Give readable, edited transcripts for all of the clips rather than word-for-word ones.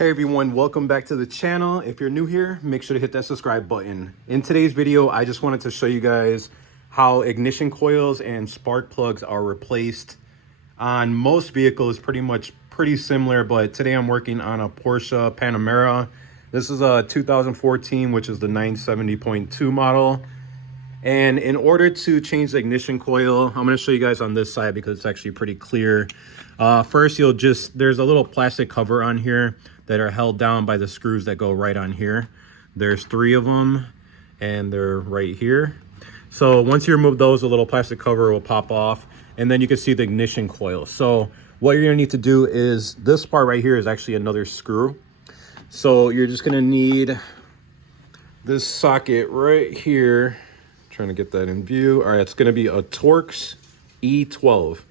Hey everyone, welcome back to the channel. If you're new here, make sure to hit that subscribe button. In today's video, I just wanted to show you guys how ignition coils and spark plugs are replaced on most vehicles. Pretty similar, but today I'm working on a Porsche Panamera. This is a 2014, which is the 970.2 model. And in order to change the ignition coil, I'm going to show you guys on this side because it's actually pretty clear. First, there's a little plastic cover on here that are held down by the screws that go right on here. There's 3 of them and they're right here. So once you remove those, the little plastic cover will pop off and then you can see the ignition coil. So what you're gonna need to do is, this part right here is actually another screw. So you're just gonna need this socket right here. Trying to get that in view. All right, it's gonna be a Torx E12.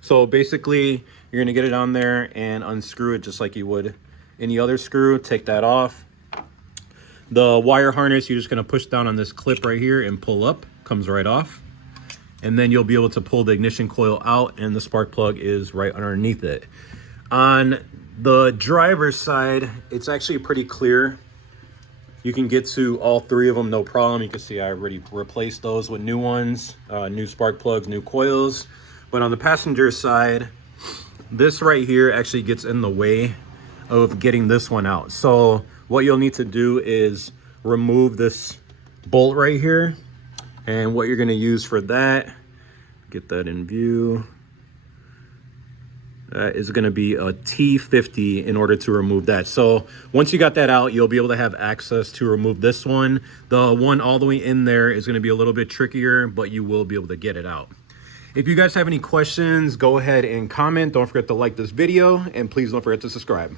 So basically you're gonna get it on there and unscrew it just like you would any other screw. Take that off. The wire harness, you're just gonna push down on this clip right here and pull up, comes right off. And then you'll be able to pull the ignition coil out and the spark plug is right underneath it. On the driver's side, it's actually pretty clear. You can get to all 3 of them, no problem. You can see I already replaced those with new ones, new spark plugs, new coils. But on the passenger side, this right here actually gets in the way of getting this one out. So what you'll need to do is remove this bolt right here. And what you're gonna use for that, get that in view, that is gonna be a T50 in order to remove that. So once you got that out, you'll be able to have access to remove this one. The one all the way in there is gonna be a little bit trickier, but you will be able to get it out. If you guys have any questions, go ahead and comment. Don't forget to like this video and please don't forget to subscribe.